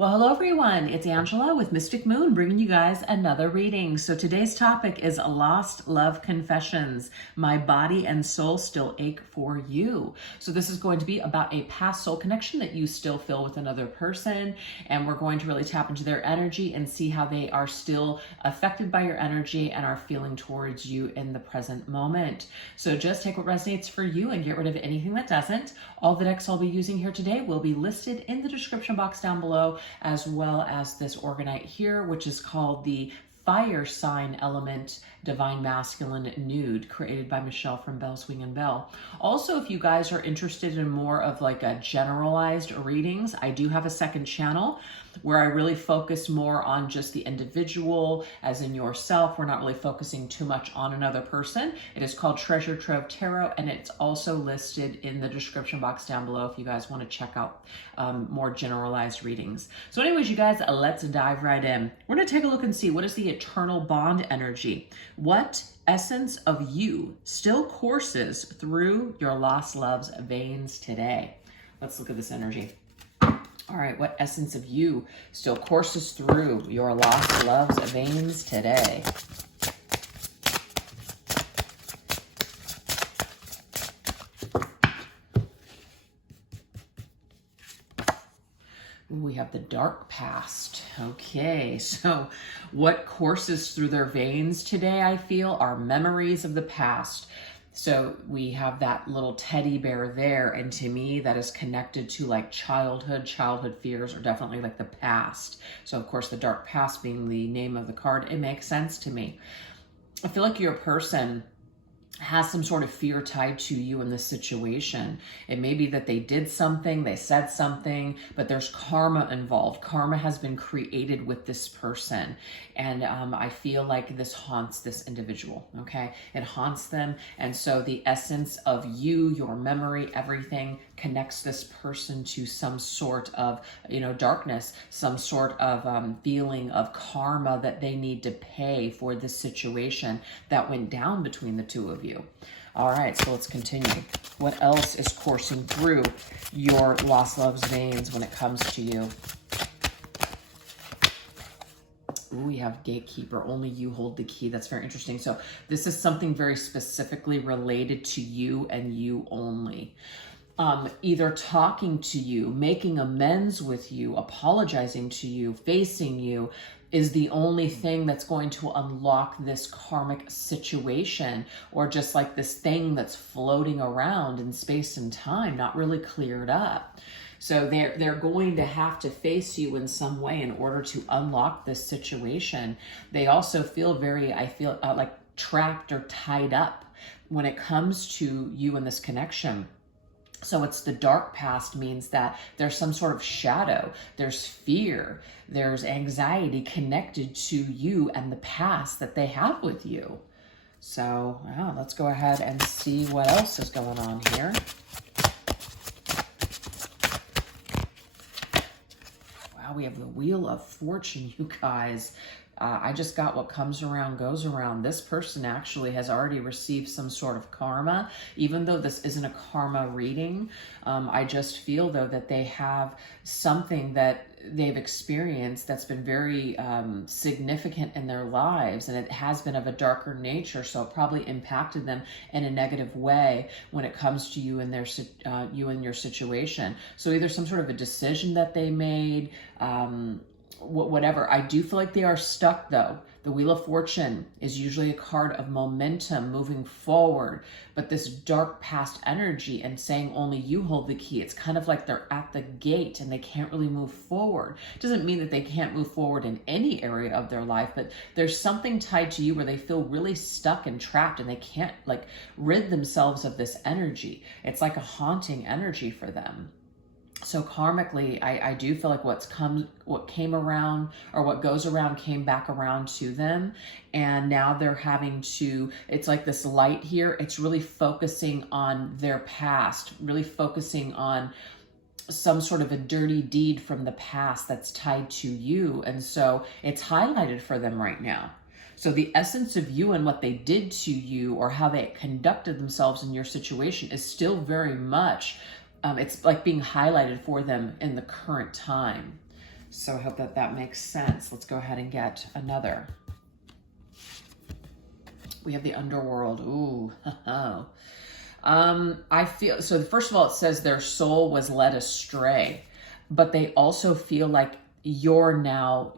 Well, hello everyone. It's Angela with Mystic Moon bringing you guys another reading. So today's topic is Lost Love Confessions. My body and soul still ache for you. So this is going to be about a past soul connection that you still feel with another person. And we're going to really tap into their energy and see how they are still affected by your energy and are feeling towards you in the present moment. So just take what resonates for you and get rid of anything that doesn't. All the decks I'll be using here today will be listed in the description box down below, as well as this orgonite here, which is called the Fire Sign Element Divine Masculine Nude, created by Michelle from Belle Swing and Belle. Also, if you guys are interested in more of like a generalized readings, I do have a second channel where I really focus more on just the individual, as in yourself. We're not really focusing too much on another person. It is called Treasure Trove Tarot, and it's also listed in the description box down below if you guys want to check out more generalized readings. So anyways, you guys, let's dive right in. We're going to take a look and see what is the eternal bond energy. What essence of you still courses through your lost love's veins today? Let's look at this energy. All right, what essence of you still courses through your lost love's veins today? We have the dark past. Okay, so what courses through their veins today, I feel, are memories of the past. So we have that little teddy bear there, and to me that is connected to like childhood fears, or definitely like the past. So of course the dark past being the name of the card, it makes sense to me. I feel like you're a person has some sort of fear tied to you in this situation. It may be that they did something, they said something, but there's karma involved. Karma has been created with this person. And I feel like this haunts this individual, okay? It haunts them. And so the essence of you, your memory, everything connects this person to some sort of, darkness, some sort of feeling of karma that they need to pay for this situation that went down between the two of you. All right, so let's continue. What else is coursing through your lost love's veins when it comes to you? Ooh, we have gatekeeper. Only you hold the key. That's very interesting. So this is something very specifically related to you and you only. Either talking to you, making amends with you, apologizing to you, facing you is the only thing that's going to unlock this karmic situation, or just like this thing that's floating around in space and time, not really cleared up. So they're going to have to face you in some way in order to unlock this situation. They also feel like trapped or tied up when it comes to you and this connection. So it's the dark past means that there's some sort of shadow, there's fear, there's anxiety connected to you and the past that they have with you. So let's go ahead and see what else is going on here. Wow, we have the Wheel of Fortune, you guys. I just got what comes around goes around. This person actually has already received some sort of karma, even though this isn't a karma reading. I just feel though that they have something that they've experienced that's been very significant in their lives, and it has been of a darker nature, so it probably impacted them in a negative way when it comes to you and your situation. So either some sort of a decision that they made, whatever. I do feel like they are stuck though. The Wheel of Fortune is usually a card of momentum moving forward, but this dark past energy and saying only you hold the key, it's kind of like they're at the gate and they can't really move forward. It doesn't mean that they can't move forward in any area of their life, but there's something tied to you where they feel really stuck and trapped and they can't like rid themselves of this energy. It's like a haunting energy for them. So karmically, I do feel like what came around, or what goes around came back around to them. And now they're having to, it's like this light here. It's really focusing on their past, really focusing on some sort of a dirty deed from the past that's tied to you. And so it's highlighted for them right now. So the essence of you and what they did to you, or how they conducted themselves in your situation, is still very much, it's like being highlighted for them in the current time. So I hope that that makes sense. Let's go ahead and get another. We have the underworld. Ooh. I feel, so first of all, it says their soul was led astray, but they also feel like you're now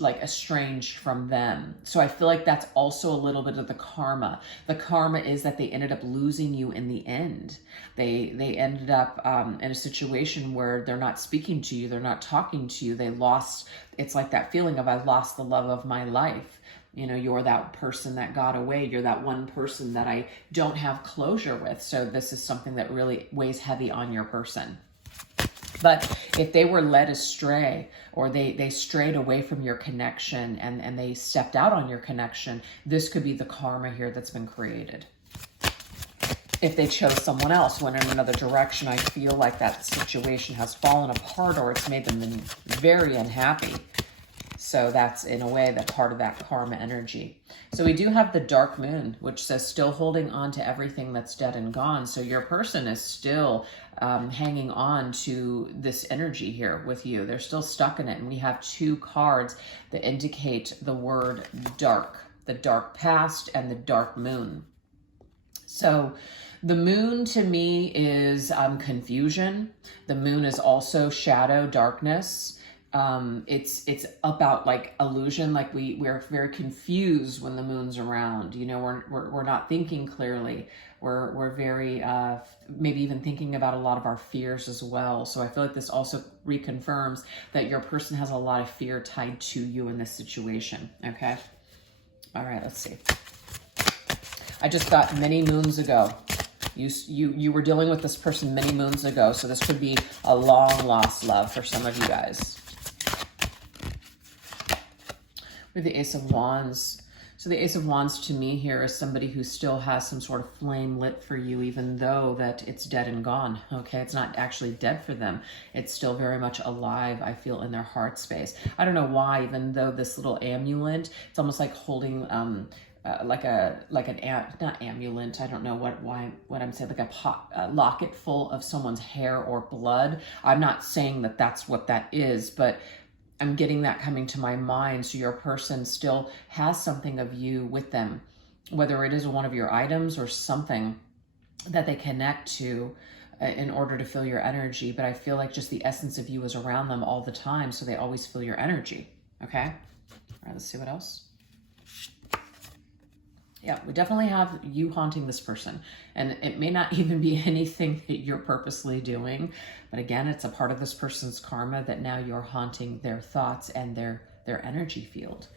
like estranged from them. So I feel like that's also a little bit of the karma. The karma is that they ended up losing you in the end. They ended up in a situation where they're not speaking to you, they're not talking to you. They lost, it's like that feeling of, I lost the love of my life. You know, you're that person that got away. You're that one person that I don't have closure with. So this is something that really weighs heavy on your person. But if they were led astray, or they strayed away from your connection and they stepped out on your connection, this could be the karma here that's been created. If they chose someone else, went in another direction, I feel like that situation has fallen apart, or it's made them very unhappy. So that's, in a way, that part of that karma energy. So we do have the dark moon, which says still holding on to everything that's dead and gone. So your person is still hanging on to this energy here with you. They're still stuck in it. And we have two cards that indicate the word dark, the dark past and the dark moon. So the moon to me is confusion. The moon is also shadow, darkness. It's about like illusion. Like we're very confused when the moon's around. You know, we're not thinking clearly. We're very maybe even thinking about a lot of our fears as well. So I feel like this also reconfirms that your person has a lot of fear tied to you in this situation. Okay. All right. Let's see. I just got many moons ago. You were dealing with this person many moons ago. So this could be a long lost love for some of you guys. We have the Ace of Wands. So the Ace of Wands to me here is somebody who still has some sort of flame lit for you, even though that it's dead and gone. Okay, it's not actually dead for them. It's still very much alive, I feel, in their heart space. I don't know why, even though this little amulet, it's almost like holding not amulet. I don't know what I'm saying, like a locket full of someone's hair or blood. I'm not saying that that's what that is, but I'm getting that coming to my mind. So your person still has something of you with them, whether it is one of your items or something that they connect to in order to feel your energy. But I feel like just the essence of you is around them all the time, so they always feel your energy. Okay? All right, let's see what else. Yeah, we definitely have you haunting this person. And it may not even be anything that you're purposely doing. But again, it's a part of this person's karma that now you're haunting their thoughts and their energy field.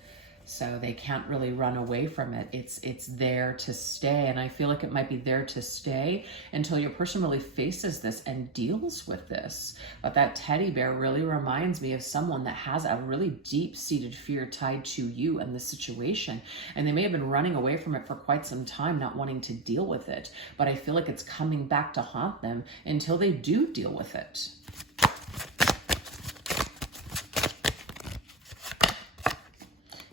So they can't really run away from it. It's there to stay. And I feel like it might be there to stay until your person really faces this and deals with this. But that teddy bear really reminds me of someone that has a really deep-seated fear tied to you and the situation. And they may have been running away from it for quite some time, not wanting to deal with it. But I feel like it's coming back to haunt them until they do deal with it.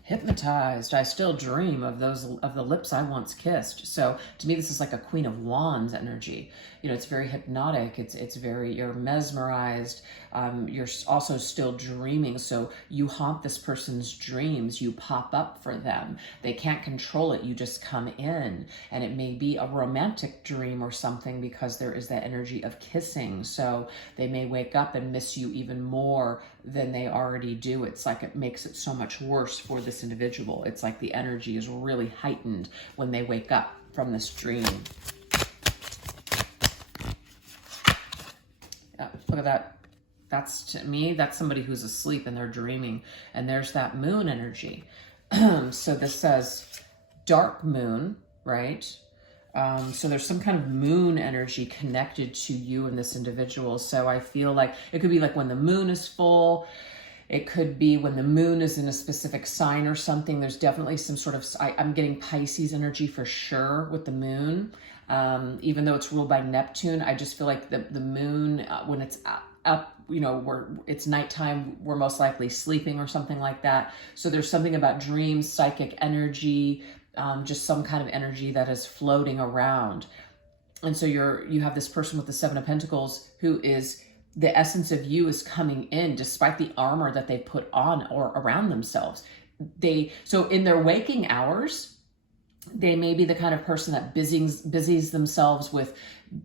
Hypnotized. I still dream of the lips I once kissed. So to me, this is like a Queen of Wands energy. You know, it's very hypnotic. It's very, you're mesmerized. You're also still dreaming. So you haunt this person's dreams. You pop up for them. They can't control it. You just come in, and it may be a romantic dream or something because there is that energy of kissing. So they may wake up and miss you even more than they already do. It's like it makes it so much worse for this individual. It's like the energy is really heightened when they wake up from this dream. Yeah, look at that. That's, to me, that's somebody who's asleep and they're dreaming. And there's that moon energy. So this says dark moon, right? So there's some kind of moon energy connected to you and this individual. So I feel like it could be like when the moon is full. It could be when the moon is in a specific sign or something. There's definitely some sort of, I'm getting Pisces energy for sure with the moon. Even though it's ruled by Neptune, I just feel like the moon, when it's up, you know, it's nighttime, we're most likely sleeping or something like that. So there's something about dreams, psychic energy, just some kind of energy that is floating around. And so you have this person with the Seven of Pentacles who is the essence of you is coming in despite the armor that they put on or around themselves. So in their waking hours, they may be the kind of person that busies themselves with,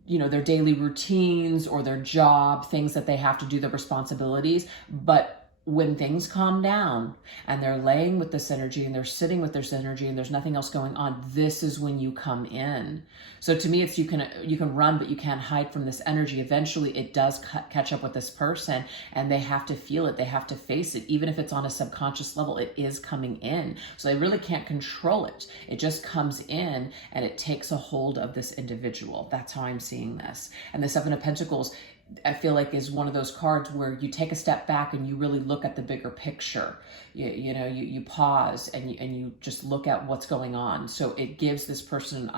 their daily routines or their job, things that they have to do, the responsibilities. But when things calm down and they're laying with this energy and they're sitting with this energy and there's nothing else going on, this is when you come in. So to me, it's you can run, but you can't hide from this energy. Eventually it does catch up with this person, and they have to feel it. They have to face it. Even if it's on a subconscious level, it is coming in. So they really can't control it. It just comes in and it takes a hold of this individual. That's how I'm seeing this. And the Seven of Pentacles, I feel like, is one of those cards where you take a step back and you really look at the bigger picture. You pause and you just look at what's going on. So it gives this person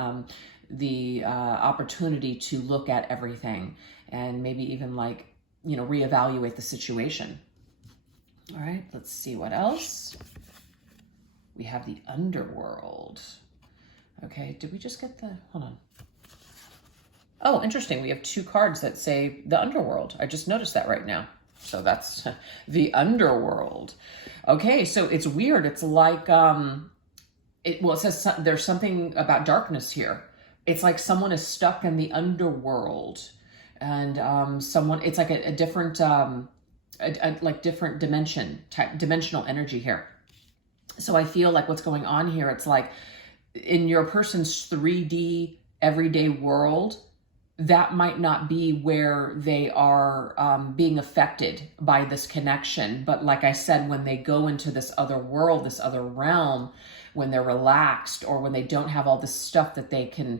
the opportunity to look at everything and maybe even reevaluate the situation. All right, let's see what else. We have the underworld. Okay, did we just get hold on. Oh, interesting. We have two cards that say the underworld. I just noticed that right now. So that's the underworld. Okay, so it's weird. It's like, it says there's something about darkness here. It's like someone is stuck in the underworld, and it's like a different, different dimensional energy here. So I feel like what's going on here, it's like in your person's 3D everyday world, that might not be where they are being affected by this connection. But like I said, when they go into this other world, this other realm, when they're relaxed or when they don't have all this stuff that they can,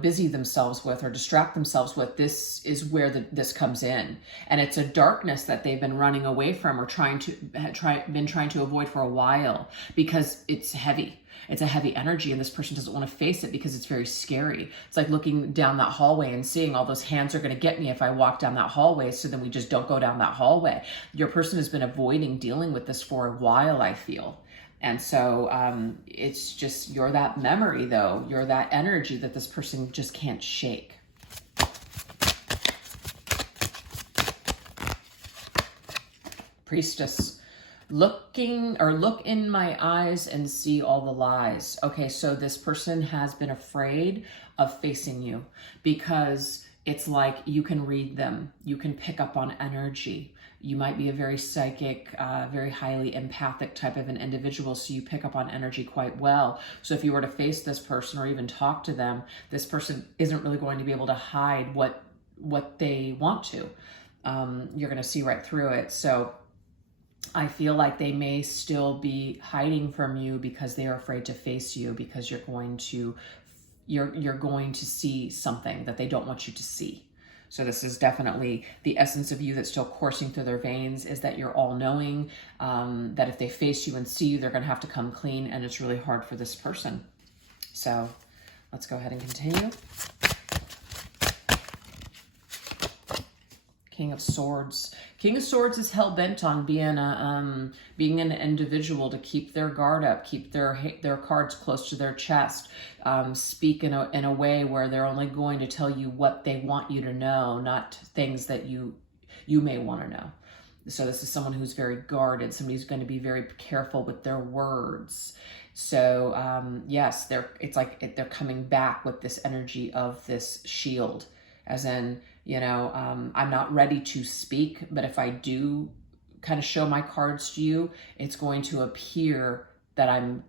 busy themselves with or distract themselves with, this is where this comes in. And it's a darkness that they've been running away from or trying to avoid for a while, because it's heavy. It's a heavy energy, and this person doesn't want to face it because it's very scary. It's like looking down that hallway and seeing all those hands are going to get me if I walk down that hallway. So then we just don't go down that hallway. Your person has been avoiding dealing with this for a while, I feel. And so it's just, you're that memory though. You're that energy that this person just can't shake. Priestess. Look in my eyes and see all the lies. Okay, so this person has been afraid of facing you because it's like you can read them. You can pick up on energy. You might be a very psychic, very highly empathic type of an individual, so you pick up on energy quite well. So if you were to face this person or even talk to them, this person isn't really going to be able to hide what they want to. You're going to see right through it. So I feel like they may still be hiding from you because they are afraid to face you, because you're going to see something that they don't want you to see. So this is definitely the essence of you that's still coursing through their veins, is that you're all-knowing, that if they face you and see you, they're going to have to come clean, and it's really hard for this person. So let's go ahead and continue. King of Swords. King of Swords is hell-bent on being an individual to keep their guard up, keep their cards close to their chest, speak in a way where they're only going to tell you what they want you to know, not things that you may want to know. So this is someone who's very guarded, somebody who's going to be very careful with their words. So yes, they're coming back with this energy of this shield, as in, I'm not ready to speak, but if I do kind of show my cards to you, it's going to appear that I'm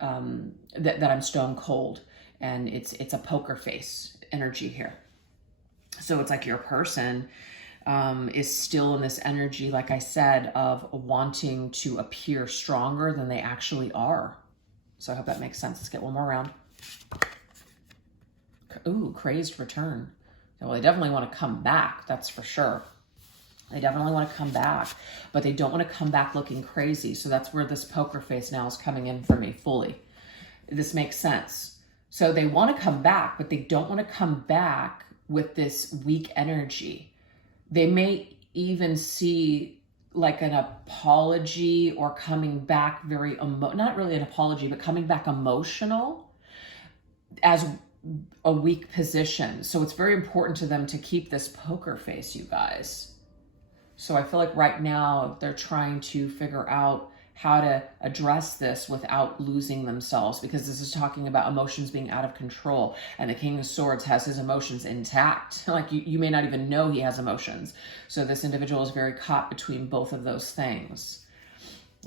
that I'm stone cold, and it's a poker face energy here. So it's like your person is still in this energy, like I said, of wanting to appear stronger than they actually are. So I hope that makes sense. Let's get one more round. Ooh, crazed return. Well, they definitely want to come back, that's for sure. They definitely want to come back, but they don't want to come back looking crazy. So that's where this poker face now is coming in for me fully. This makes sense. So they want to come back, but they don't want to come back with this weak energy. They may even see like an apology, or coming back very, not really an apology, but coming back emotional, as a weak position. So it's very important to them to keep this poker face, you guys. So I feel like right now they're trying to figure out how to address this without losing themselves, because this is talking about emotions being out of control, and the King of Swords has his emotions intact. Like you may not even know he has emotions. So this individual is very caught between both of those things.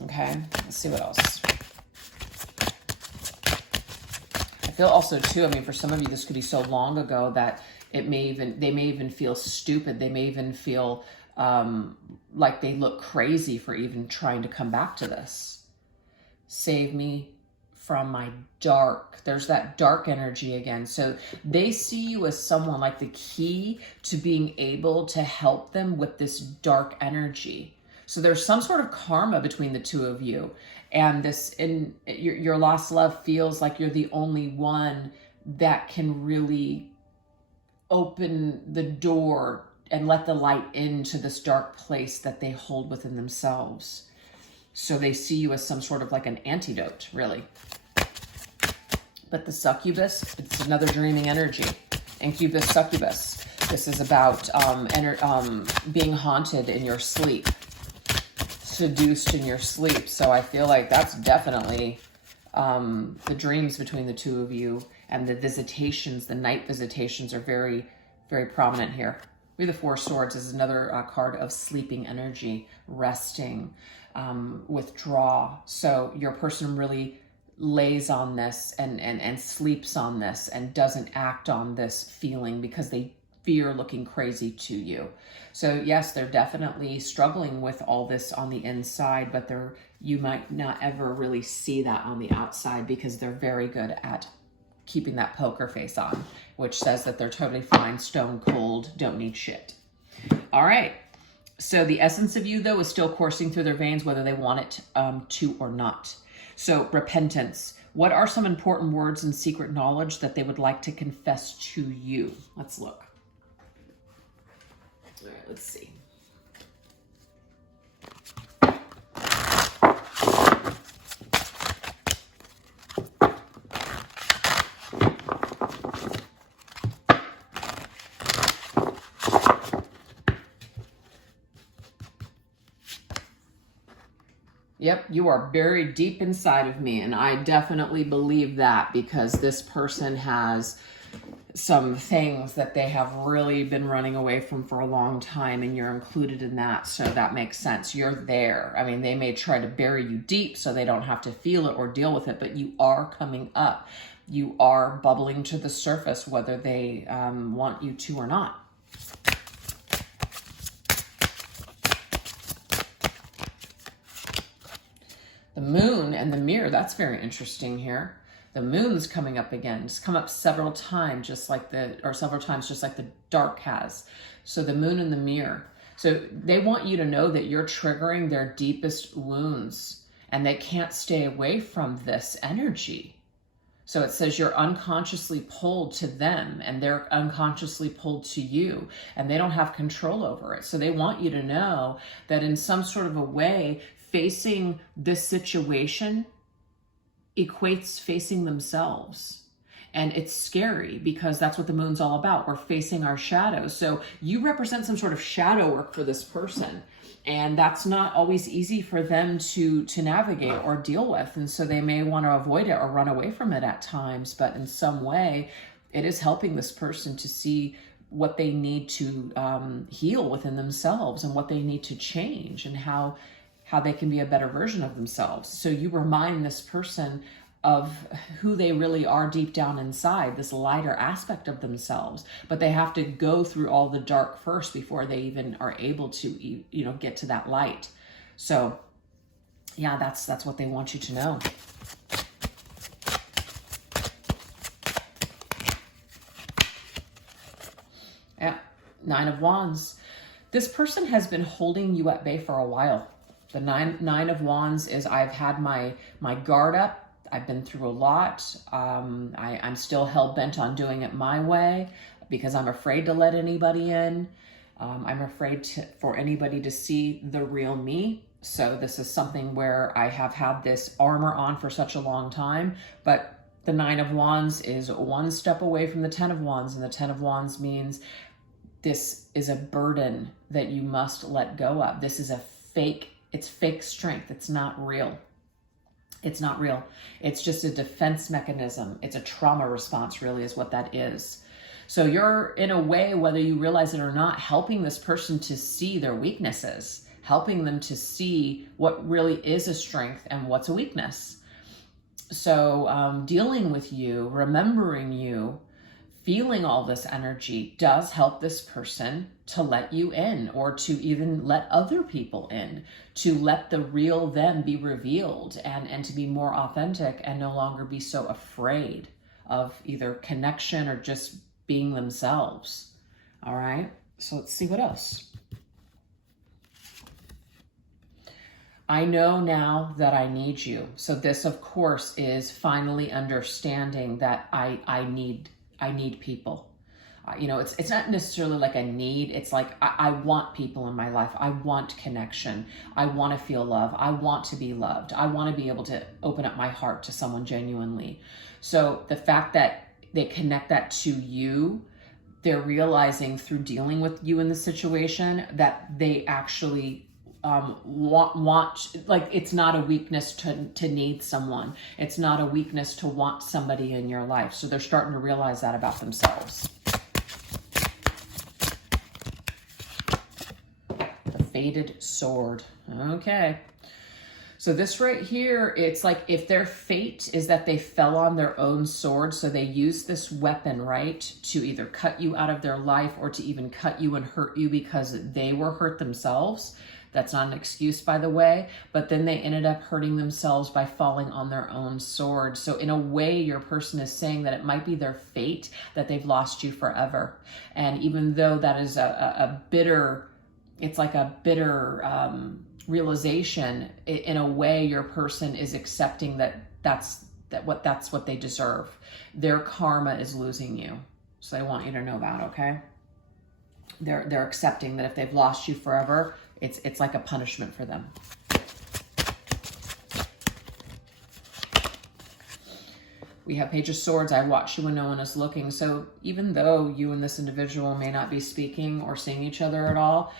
Okay, let's see what else. I feel also too, I mean, for some of you, this could be so long ago that they may even feel stupid. They may even feel like they look crazy for even trying to come back to this. Save me from my dark. There's that dark energy again. So they see you as someone like the key to being able to help them with this dark energy. So there's some sort of karma between the two of you. And your lost love feels like you're the only one that can really open the door and let the light into this dark place that they hold within themselves. So they see you as some sort of like an antidote, really. But the succubus, it's another dreaming energy. Incubus, succubus. This is about being haunted in your sleep, seduced in your sleep. So I feel like that's definitely the dreams between the two of you, and the visitations, the night visitations are very, very prominent here. We the Four Swords is another card of sleeping energy, resting, withdraw. So your person really lays on this and sleeps on this and doesn't act on this feeling because they fear looking crazy to you. So yes, they're definitely struggling with all this on the inside, but you might not ever really see that on the outside because they're very good at keeping that poker face on, which says that they're totally fine, stone cold, don't need shit. All right. So the essence of you, though, is still coursing through their veins, whether they want it to or not. So repentance. What are some important words and secret knowledge that they would like to confess to you? Let's look. All right, let's see. Yep, you are buried deep inside of me, and I definitely believe that because this person has some things that they have really been running away from for a long time, and you're included in that, so that makes sense. You're there. I mean, they may try to bury you deep so they don't have to feel it or deal with it, but you are coming up. You are bubbling to the surface, whether they want you to or not. The moon and the mirror, that's very interesting here. The moon's coming up again. It's come up several times, just like the dark has. So the moon and the mirror. So they want you to know that you're triggering their deepest wounds, and they can't stay away from this energy. So it says you're unconsciously pulled to them, and they're unconsciously pulled to you, and they don't have control over it. So they want you to know that in some sort of a way, facing this situation equates facing themselves. And it's scary because that's what the moon's all about. We're facing our shadows. So you represent some sort of shadow work for this person. And that's not always easy for them to navigate or deal with. And so they may want to avoid it or run away from it at times. But in some way, it is helping this person to see what they need to heal within themselves and what they need to change and how they can be a better version of themselves. So you remind this person of who they really are deep down inside, this lighter aspect of themselves. But they have to go through all the dark first before they even are able to, get to that light. So yeah, that's what they want you to know. Yeah, Nine of Wands. This person has been holding you at bay for a while. The nine of Wands is I've had my guard up. I've been through a lot. I'm still hell-bent on doing it my way because I'm afraid to let anybody in. I'm afraid for anybody to see the real me. So this is something where I have had this armor on for such a long time, but The Nine of Wands is one step away from the Ten of Wands, and the Ten of Wands means this is a burden that you must let go of. This is a fake, it's fake strength. It's not real. It's not real. It's just a defense mechanism. It's a trauma response, really, is what that is. So you're, in a way, whether you realize it or not, helping this person to see their weaknesses, helping them to see what really is a strength and what's a weakness. So dealing with you, remembering you, feeling all this energy does help this person to let you in, or to even let other people in, to let the real them be revealed, and to be more authentic and no longer be so afraid of either connection or just being themselves. All right, so let's see what else. I know now that I need you. So this, of course, is finally understanding that I need people. You know, it's not necessarily like a need. It's like, I want people in my life. I want connection. I want to feel love. I want to be loved. I want to be able to open up my heart to someone genuinely. So the fact that they connect that to you, they're realizing through dealing with you in the situation that they actually want, like, it's not a weakness to need someone. It's not a weakness to want somebody in your life. So they're starting to realize that about themselves. The Fated Sword. Okay. So this right here, it's like if their fate is that they fell on their own sword, so they use this weapon, right, to either cut you out of their life or to even cut you and hurt you because they were hurt themselves. That's not an excuse, by the way, but then they ended up hurting themselves by falling on their own sword. So in a way, your person is saying that it might be their fate that they've lost you forever. And even though that is a bitter, it's like a bitter realization, in a way, your person is accepting that's what they deserve. Their karma is losing you. So I want you to know that, okay? They're accepting that if they've lost you forever, it's like a punishment for them. We have Page of Swords. I watch you when no one is looking. So even though you and this individual may not be speaking or seeing each other at all,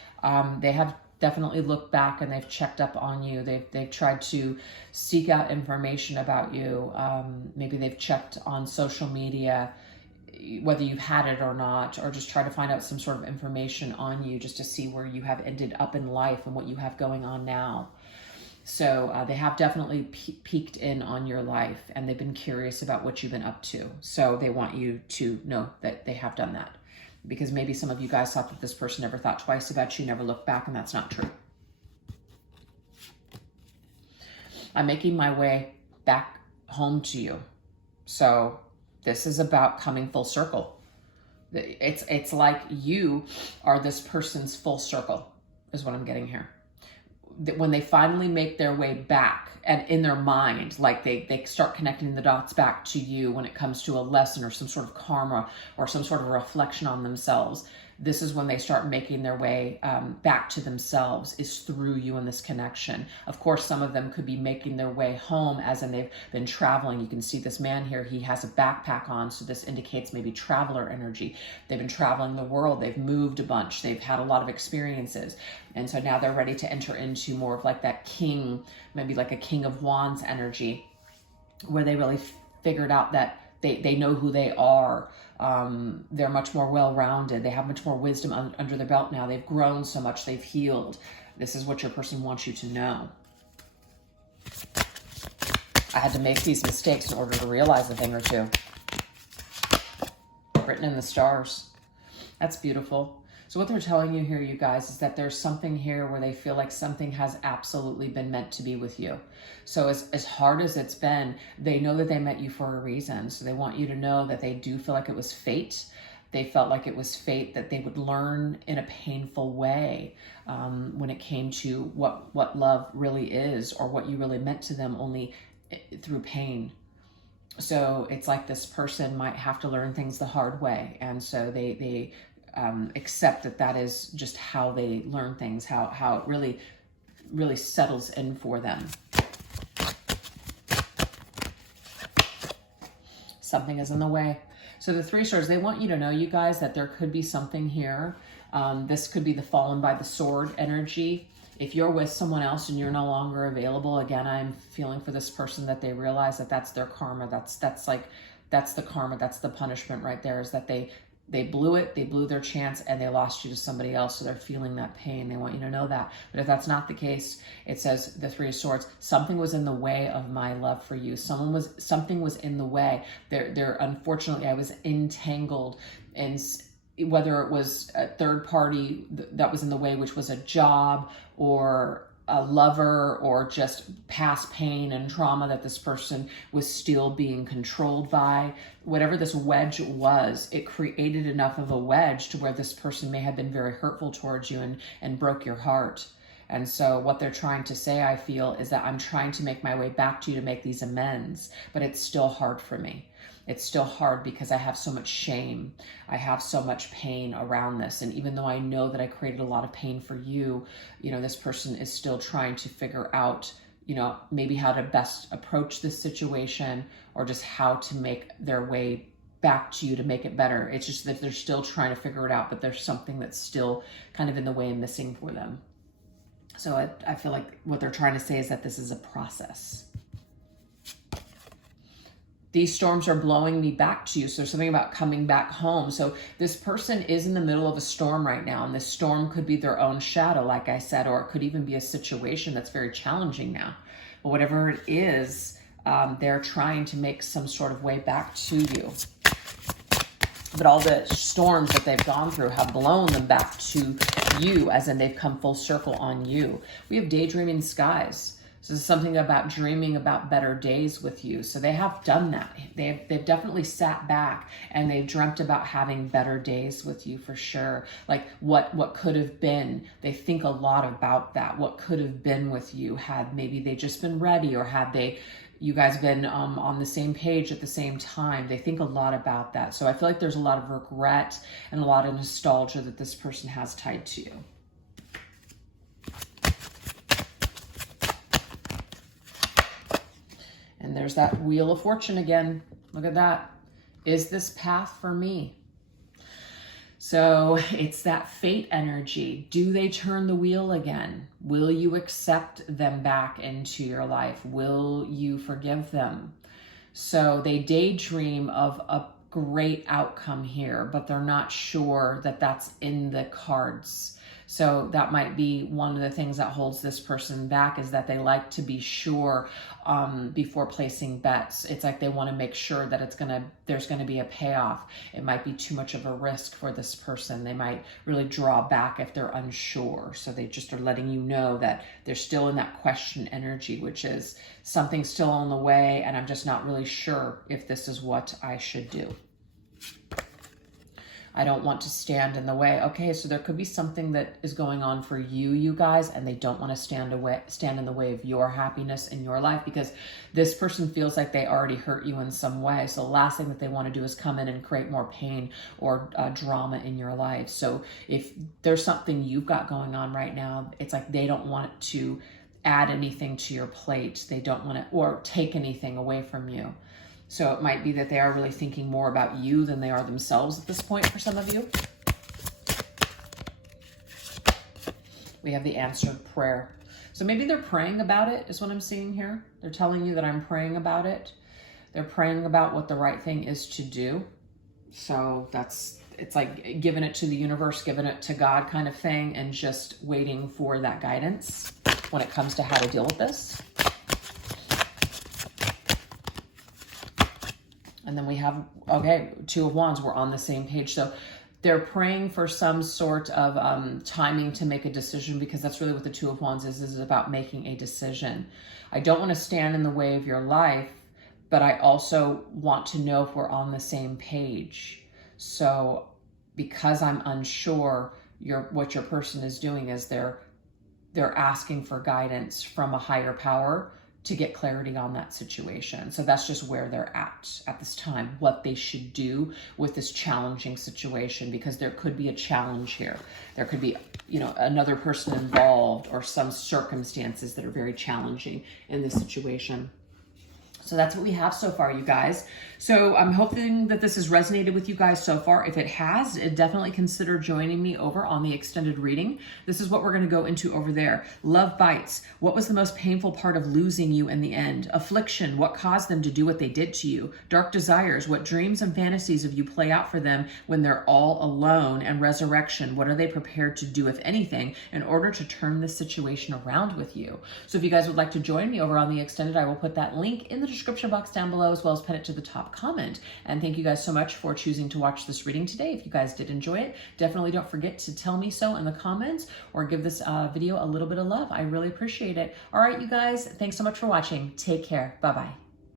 they have definitely looked back and they've checked up on you. They've tried to seek out information about you. Maybe they've checked on social media, whether you've had it or not, or just try to find out some sort of information on you just to see where you have ended up in life and what you have going on now. So they have definitely peeked in on your life, and they've been curious about what you've been up to. So they want you to know that they have done that, because maybe some of you guys thought that this person never thought twice about you, never looked back, and that's not true. I'm making my way back home to you. So this is about coming full circle. It's like you are this person's full circle, is what I'm getting here. When they finally make their way back, and in their mind, like they start connecting the dots back to you when it comes to a lesson or some sort of karma or some sort of reflection on themselves, this is when they start making their way back to themselves, is through you and this connection. Of course, some of them could be making their way home, as in they've been traveling. You can see this man here, he has a backpack on, so this indicates maybe traveler energy. They've been traveling the world, they've moved a bunch, they've had a lot of experiences, and so now they're ready to enter into more of like that king, maybe like a King of Wands energy, where they really figured out that they know who they are. They're much more well-rounded. They have much more wisdom under their belt now. They've grown so much. They've healed. This is what your person wants you to know. I had to make these mistakes in order to realize a thing or two. Written in the stars. That's beautiful. So what they're telling you here, you guys, is that there's something here where they feel like something has absolutely been meant to be with you. So as hard as it's been, they know that they met you for a reason. So they want you to know that they do feel like it was fate. They felt like it was fate that they would learn in a painful way when it came to what love really is, or what you really meant to them, only through pain. So it's like this person might have to learn things the hard way. And so they accept that is just how they learn things, how it really settles in for them. Something is in the way. So the Three of Swords, they want you to know, you guys, that there could be something here. This could be the fallen by the sword energy. If you're with someone else and you're no longer available, again, I'm feeling for this person that they realize that that's their karma. That's the karma. That's the punishment right there, is that they blew it, they blew their chance, and they lost you to somebody else, so they're feeling that pain. They want you to know that. But if that's not the case, it says the Three of Swords, something was in the way of my love for you. Something was in the way. Unfortunately, I was entangled, and whether it was a third party that was in the way, which was a job or a lover, or just past pain and trauma that this person was still being controlled by. Whatever this wedge was, it created enough of a wedge to where this person may have been very hurtful towards you and broke your heart. And so what they're trying to say, I feel, is that I'm trying to make my way back to you to make these amends, but it's still hard for me. It's still hard because I have so much shame. I have so much pain around this. And even though I know that I created a lot of pain for you, this person is still trying to figure out, maybe how to best approach this situation, or just how to make their way back to you to make it better. It's just that they're still trying to figure it out, but there's something that's still kind of in the way and missing for them. So I feel like what they're trying to say is that this is a process. These storms are blowing me back to you. So there's something about coming back home. So this person is in the middle of a storm right now, and this storm could be their own shadow, like I said, or it could even be a situation that's very challenging now. But whatever it is, they're trying to make some sort of way back to you. But all the storms that they've gone through have blown them back to you, as in they've come full circle on you. We have daydreaming skies. So this is something about dreaming about better days with you. So they have done that. They've definitely sat back and they've dreamt about having better days with you, for sure. Like what could have been. They think a lot about that. What could have been with you had maybe they just been ready, or had you guys been on the same page at the same time. They think a lot about that. So I feel like there's a lot of regret and a lot of nostalgia that this person has tied to you. And there's that Wheel of Fortune again. Look at that. Is this path for me? So it's that fate energy. Do they turn the wheel again? Will you accept them back into your life? Will you forgive them? So they daydream of a great outcome here, but they're not sure that that's in the cards. So that might be one of the things that holds this person back, is that they like to be sure before placing bets. It's like they want to make sure that there's going to be a payoff. It might be too much of a risk for this person. They might really draw back if they're unsure. So they just are letting you know that they're still in that question energy, which is something's still on the way, and I'm just not really sure if this is what I should do. I don't want to stand in the way. Okay, so there could be something that is going on for you guys, and they don't want to stand in the way of your happiness in your life, because this person feels like they already hurt you in some way. So the last thing that they want to do is come in and create more pain or drama in your life. So if there's something you've got going on right now, it's like they don't want to add anything to your plate. They don't want to, or take anything away from you. So it might be that they are really thinking more about you than they are themselves at this point for some of you. We have the answered prayer. So maybe they're praying about it, is what I'm seeing here. They're telling you that I'm praying about it. They're praying about what the right thing is to do. So it's like giving it to the universe, giving it to God kind of thing, and just waiting for that guidance when it comes to how to deal with this. And then we have, okay, Two of Wands, we're on the same page. So they're praying for some sort of timing to make a decision, because that's really what the Two of Wands is about making a decision. I don't want to stand in the way of your life, but I also want to know if we're on the same page. So because I'm unsure, what your person is doing is they're asking for guidance from a higher power to get clarity on that situation. So that's just where they're at this time, what they should do with this challenging situation, because there could be a challenge here. There could be, another person involved, or some circumstances that are very challenging in this situation. So that's what we have so far, you guys. So I'm hoping that this has resonated with you guys so far. If it has, definitely consider joining me over on the extended reading. This is what we're going to go into over there. Love bites. What was the most painful part of losing you in the end? Affliction. What caused them to do what they did to you? Dark desires. What dreams and fantasies of you play out for them when they're all alone? And resurrection. What are they prepared to do, if anything, in order to turn this situation around with you? So if you guys would like to join me over on the extended, I will put that link in the description box down below, as well as pin it to the top comment. And thank you guys so much for choosing to watch this reading today. If you guys did enjoy it, definitely don't forget to tell me so in the comments, or give this video a little bit of love. I really appreciate it. All right, you guys, thanks so much for watching. Take care. Bye-bye.